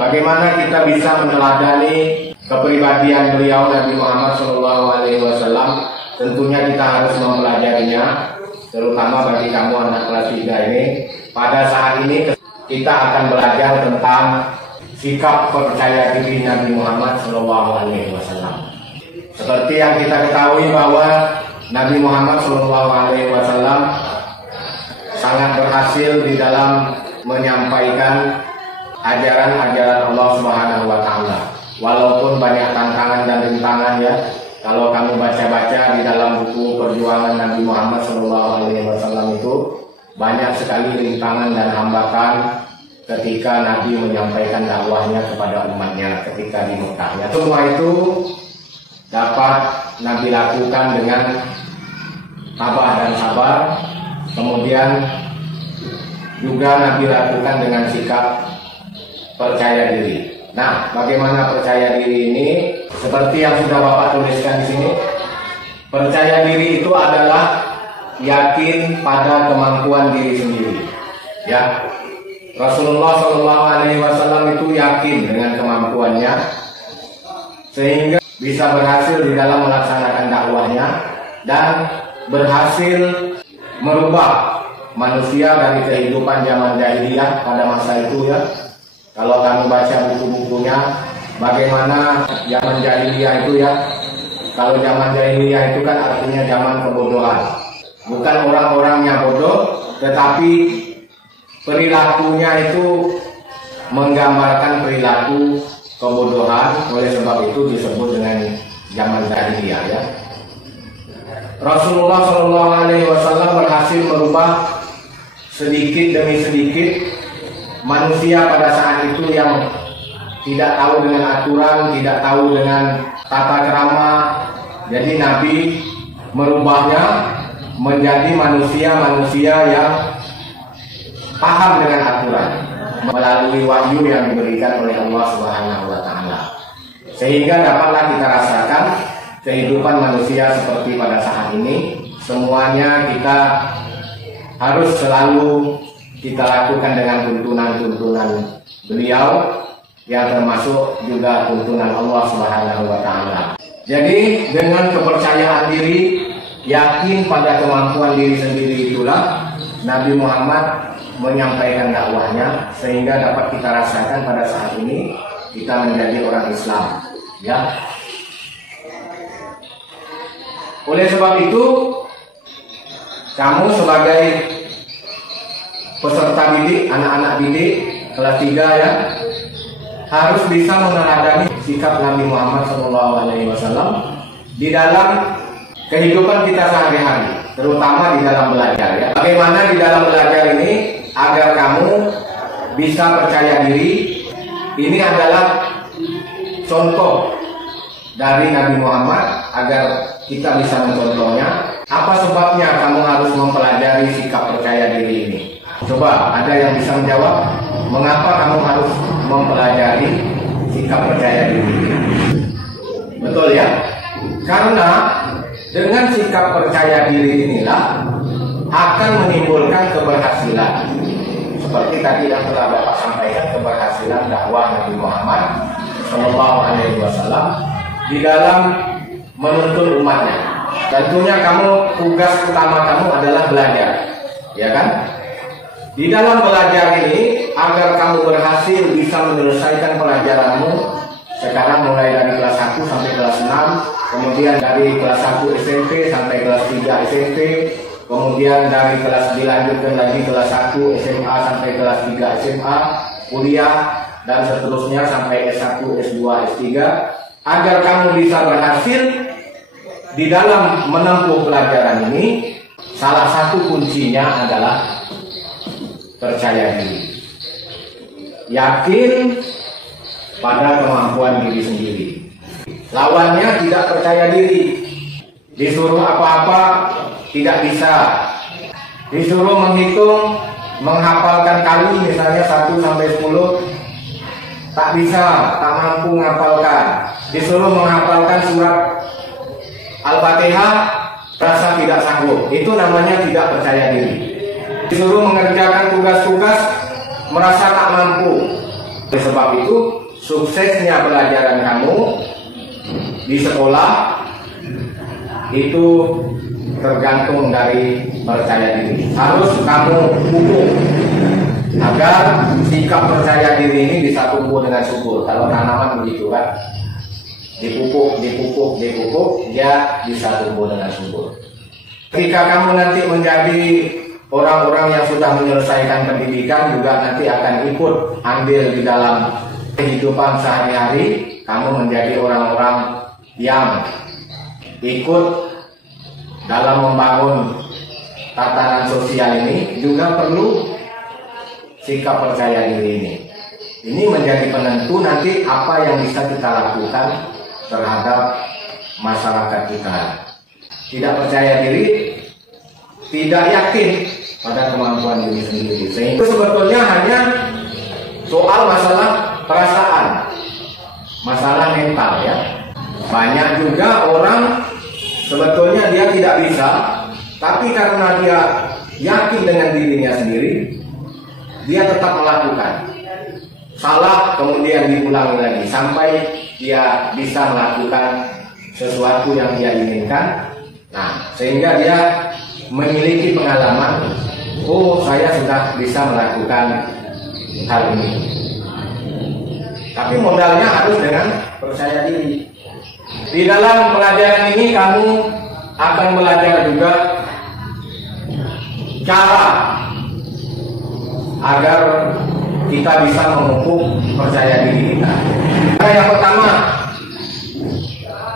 Bagaimana kita bisa meneladani kepribadian beliau Nabi Muhammad SAW? Tentunya kita harus mempelajarinya, terutama bagi kamu anak kelas 3 ini. Pada saat ini kita akan belajar tentang sikap percaya diri Nabi Muhammad SAW. Seperti yang kita ketahui bahwa Nabi Muhammad SAW sangat berhasil di dalam menyampaikan ajaran-ajaran Allah Subhanahu wa Ta'ala. Walaupun banyak tantangan dan rintangan ya. Kalau kamu baca-baca di dalam buku perjuangan Nabi Muhammad SAW itu banyak sekali rintangan dan hambatan ketika Nabi menyampaikan dakwahnya kepada umatnya ketika di Mekah. Ya, semua itu dapat Nabi lakukan dengan tabah dan sabar. Kemudian juga Nabi lakukan dengan sikap percaya diri. Nah, bagaimana percaya diri ini? Seperti yang sudah Bapak tuliskan di sini, percaya diri itu adalah yakin pada kemampuan diri sendiri. Ya, Rasulullah SAW itu yakin dengan kemampuannya, sehingga bisa berhasil di dalam melaksanakan dakwahnya dan berhasil merubah manusia dari kehidupan zaman jahiliyah pada masa itu ya. Kalau kamu baca buku-bukunya, bagaimana zaman jahiliyah itu ya. Kalau zaman jahiliyah itu kan artinya zaman kebodohan. Bukan orang-orangnya bodoh, tetapi perilakunya itu menggambarkan perilaku kebodohan. Oleh sebab itu disebut dengan zaman jahiliyah ya. Rasulullah SAW berhasil merubah sedikit demi sedikit manusia pada saat itu yang tidak tahu dengan aturan, tidak tahu dengan tata krama. Jadi Nabi merubahnya menjadi manusia-manusia yang paham dengan aturan melalui wahyu yang diberikan oleh Allah Subhanahu wa Ta'ala. Sehingga dapatlah kita rasakan kehidupan manusia seperti pada saat ini. Semuanya kita harus selalu kita lakukan dengan tuntunan-tuntunan beliau, yang termasuk juga tuntunan Allah Subhanahu wa Ta'ala. Jadi dengan kepercayaan diri, yakin pada kemampuan diri sendiri, itulah Nabi Muhammad menyampaikan dakwahnya, sehingga dapat kita rasakan pada saat ini kita menjadi orang Islam ya. Oleh sebab itu, kamu sebagai peserta didik, anak-anak didik kelas 3 ya, harus bisa meneladani sikap Nabi Muhammad SAW di dalam kehidupan kita sehari-hari, terutama di dalam belajar ya. Bagaimana di dalam belajar ini agar kamu bisa percaya diri? Ini adalah contoh dari Nabi Muhammad agar kita bisa mencontohnya. Apa sebabnya kamu harus mempelajari sikap percaya diri ini? Coba ada yang bisa menjawab? Mengapa kamu harus mempelajari sikap percaya diri ini? Betul ya? Karena dengan sikap percaya diri inilah akan menimbulkan keberhasilan. Seperti tadi yang telah Bapak sampaikan, keberhasilan dakwah Nabi Muhammad SAW di dalam menuntun umatnya. Tentunya kamu, tugas utama kamu adalah belajar, ya kan? Di dalam belajar ini, agar kamu berhasil bisa menyelesaikan pelajaranmu sekarang mulai dari kelas 1 sampai kelas 6, kemudian dari kelas 1 SMP sampai kelas 3 SMP, kemudian dari kelas dilanjutkan lagi kelas 1 SMA sampai kelas 3 SMA, kuliah, dan seterusnya sampai S1, S2, S3, agar kamu bisa berhasil di dalam menempuh pelajaran ini. Salah satu kuncinya adalah percaya diri, yakin pada kemampuan diri sendiri. Lawannya tidak percaya diri, disuruh apa-apa tidak bisa, disuruh menghitung, menghafalkan kali misalnya 1 sampai 10 tak bisa, tak mampu menghafalkan. Disuruh menghafalkan surat Al-Fatihah rasa tidak sanggup, itu namanya tidak percaya diri. Disuruh mengerjakan tugas-tugas merasa tak mampu, Oleh sebab itu, suksesnya pelajaran kamu di sekolah itu tergantung dari percaya diri. Harus kamu pupuk agar sikap percaya diri ini bisa tumbuh dengan subur. Kalau tanaman begitu kan, dipupuk, dia bisa tumbuh dengan subur. Ketika kamu nanti menjadi orang-orang yang sudah menyelesaikan pendidikan, juga nanti akan ikut ambil di dalam kehidupan sehari-hari. Kamu menjadi orang-orang yang ikut dalam membangun tatanan sosial ini, juga perlu sikap percaya diri ini. Ini menjadi penentu nanti apa yang bisa kita lakukan terhadap masyarakat kita. Tidak percaya diri, tidak yakin pada kemampuan diri sendiri. Sehingga sebetulnya hanya soal masalah perasaan, masalah mental ya. Banyak juga orang sebetulnya dia tidak bisa, tapi karena dia yakin dengan dirinya sendiri, dia tetap melakukan. Salah kemudian diulangi lagi sampai dia bisa melakukan sesuatu yang dia inginkan. Nah, sehingga dia memiliki pengalaman, oh saya sudah bisa melakukan hal ini. Tapi modalnya harus dengan percaya diri. Di dalam pelajaran ini kamu akan belajar juga cara agar kita bisa memupuk percaya diri kita. Yang pertama,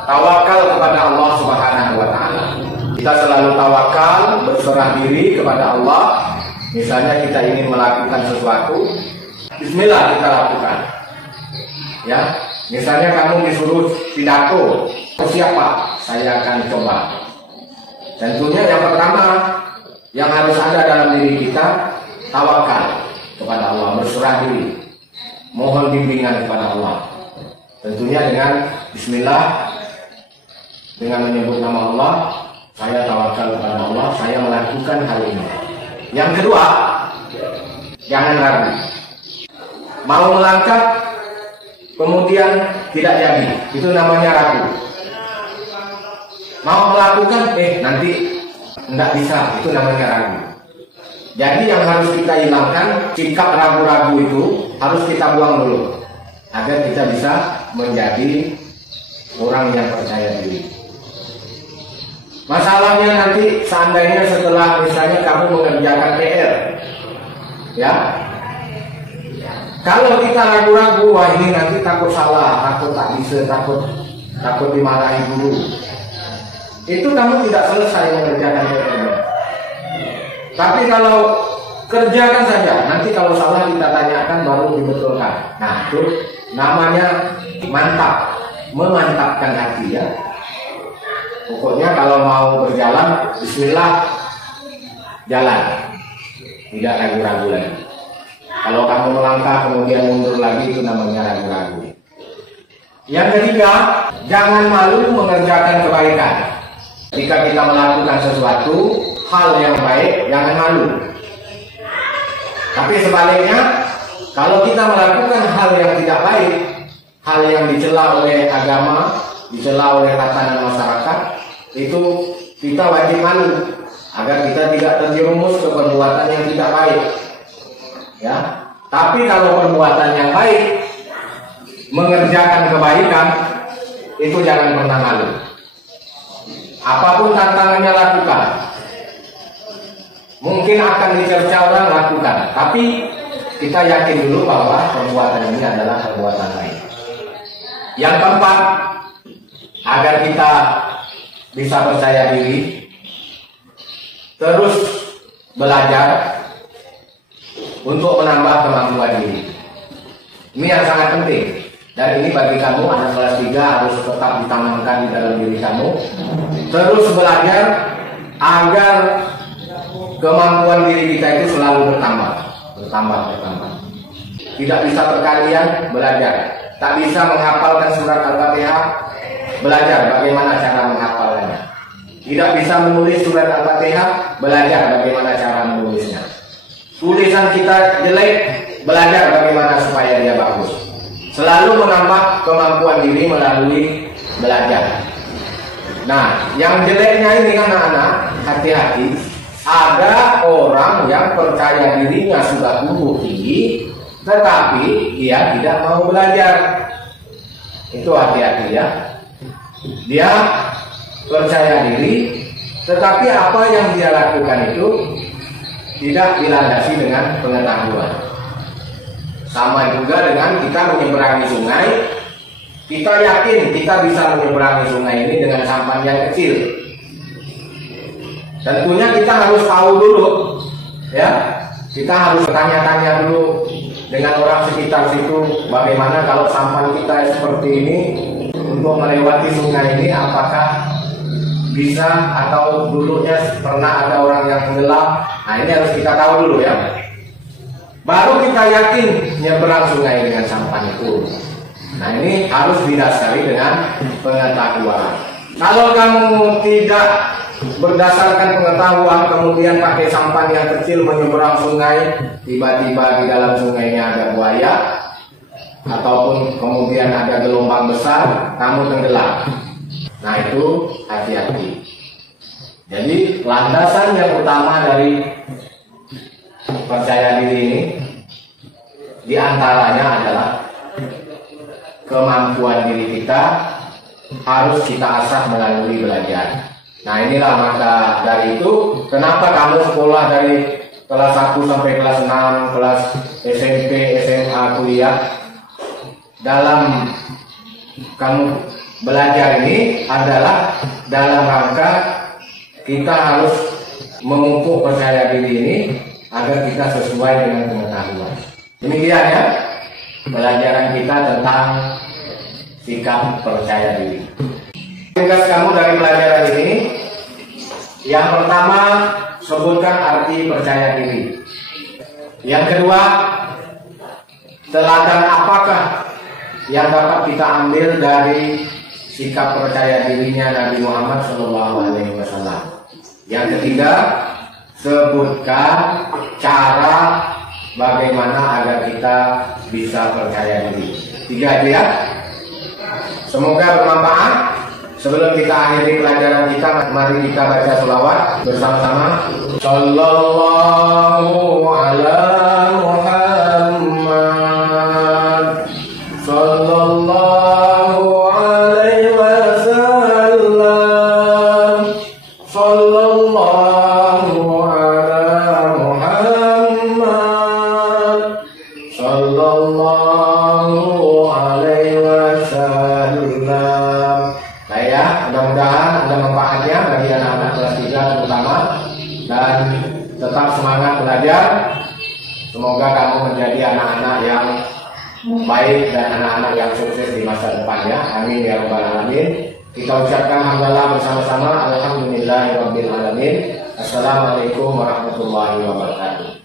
tawakal kepada Allah Subhanahu wa Ta'ala. Kita selalu tawakal, berserah diri kepada Allah. Misalnya kita ingin melakukan sesuatu, bismillah kita lakukan. Ya, misalnya kamu disuruh pidato, siapa? Saya akan coba. Tentunya yang pertama yang harus ada dalam diri kita, tawakal kepada Allah, berserah diri, mohon bimbingan kepada Allah. Tentunya dengan bismillah, dengan menyebut nama Allah, saya tawakal kepada Allah, saya melakukan hal ini. Yang kedua, jangan ragu. Mau melangkah, kemudian tidak jadi, itu namanya ragu. Mau melakukan, nanti tidak bisa, itu namanya ragu. Jadi yang harus kita hilangkan, sikap ragu-ragu itu harus kita buang dulu, agar kita bisa menjadi orang yang percaya diri. Masalahnya nanti seandainya setelah misalnya kamu mengerjakan PR, ya, kalau kita ragu-ragu, wah ini nanti takut salah, takut tak bisa, takut dimarahi guru, itu kamu tidak selesai mengerjakan PR. Tapi kalau kerjakan saja, nanti kalau salah kita tanyakan baru dibetulkan. Nah itu namanya mantap, memantapkan hati ya. Pokoknya kalau mau berjalan, bismillah, jalan, tidak ragu-ragu lagi. Kalau kamu melangkah kemudian mundur lagi, itu namanya ragu-ragu. Yang ketiga, jangan malu mengerjakan kebaikan. Jika kita melakukan sesuatu hal yang baik, jangan malu. Tapi sebaliknya, kalau kita melakukan hal yang tidak baik, hal yang dicela oleh agama, dicela oleh tatanan masyarakat, itu kita wajib malu agar kita tidak terjerumus ke perbuatan yang tidak baik. Ya, tapi kalau perbuatan yang baik, mengerjakan kebaikan, itu jangan pernah malu. Apapun tantangannya lakukan. Mungkin akan dicerca orang, lakukan. Tapi kita yakin dulu bahwa perbuatan ini adalah perbuatan baik. Yang keempat, agar kita bisa percaya diri, terus belajar untuk menambah kemampuan diri. Ini yang sangat penting. Dan ini bagi kamu anak kelas 3 harus tetap ditanamkan di dalam diri kamu. Terus belajar agar kemampuan diri kita itu selalu bertambah. Tidak bisa perkalian, belajar. Tak bisa menghafalkan surat Al-Fatihah, belajar bagaimana cara menghafalnya. Tidak bisa menulis surat Al-Fatihah, belajar bagaimana cara menulisnya. Tulisan kita jelek, belajar bagaimana supaya dia bagus. Selalu menambah kemampuan diri melalui belajar. Nah, yang jeleknya ini anak-anak, hati-hati. Ada orang yang percaya dirinya sudah tumbuh tinggi, tetapi dia tidak mau belajar. Itu hati-hati ya. Dia percaya diri, tetapi apa yang dia lakukan itu tidak dilandasi dengan pengetahuan. Sama juga dengan kita menyeberangi sungai. Kita yakin kita bisa menyeberangi sungai ini dengan sampan yang kecil. Tentunya kita harus tahu dulu, ya. Kita harus tanya-tanya dulu dengan orang sekitar situ, bagaimana kalau sampan kita seperti ini untuk melewati sungai ini, apakah bisa atau dulunya pernah ada orang yang tenggelam. Nah, ini harus kita tahu dulu ya. Baru kita yakin nyeberang sungai dengan sampan itu. Nah, ini harus didasari dengan pengetahuan. Kalau kamu tidak berdasarkan pengetahuan, kemudian pakai sampan yang kecil menyeberang sungai, tiba-tiba di dalam sungainya ada buaya, ataupun kemudian ada gelombang besar, kamu tenggelam. Nah, itu hati-hati. Jadi landasan yang utama dari percaya diri ini diantaranya adalah kemampuan diri kita harus kita asah melalui belajar. Nah, inilah maka dari itu kenapa kamu sekolah dari kelas 1 sampai kelas 6, kelas SMP, SMA, kuliah. Dalam kamu belajar ini adalah dalam rangka kita harus memupuk percaya diri ini agar kita sesuai dengan pengetahuan. Demikian ya pelajaran kita tentang sikap percaya diri. Tugas kamu dari pelajaran ini, yang pertama sebutkan arti percaya diri. Yang kedua, teladan apakah yang dapat kita ambil dari sikap percaya dirinya Nabi Muhammad SAW. Yang ketiga, sebutkan cara bagaimana agar kita bisa percaya diri. 3 itu ya. Semoga bermanfaat. Sebelum kita akhiri pelajaran kita, mari kita baca sholawat bersama-sama. Sallallahu ala Muhammad. Sallallahu alaihi wasallam. Sallallahu ala Muhammad. Sallallahu alaihi wasallam. Mudah-mudahan ada manfaatnya bagi anak-anak kelas 3 terutama, dan tetap semangat belajar. Semoga kamu menjadi anak-anak yang baik dan anak-anak yang sukses di masa depan ya. Amin ya rabbal alamin. Kita ucapkan hamdalah bersama-sama. Alhamdulillahirabbil alamin. Assalamualaikum warahmatullahi wabarakatuh.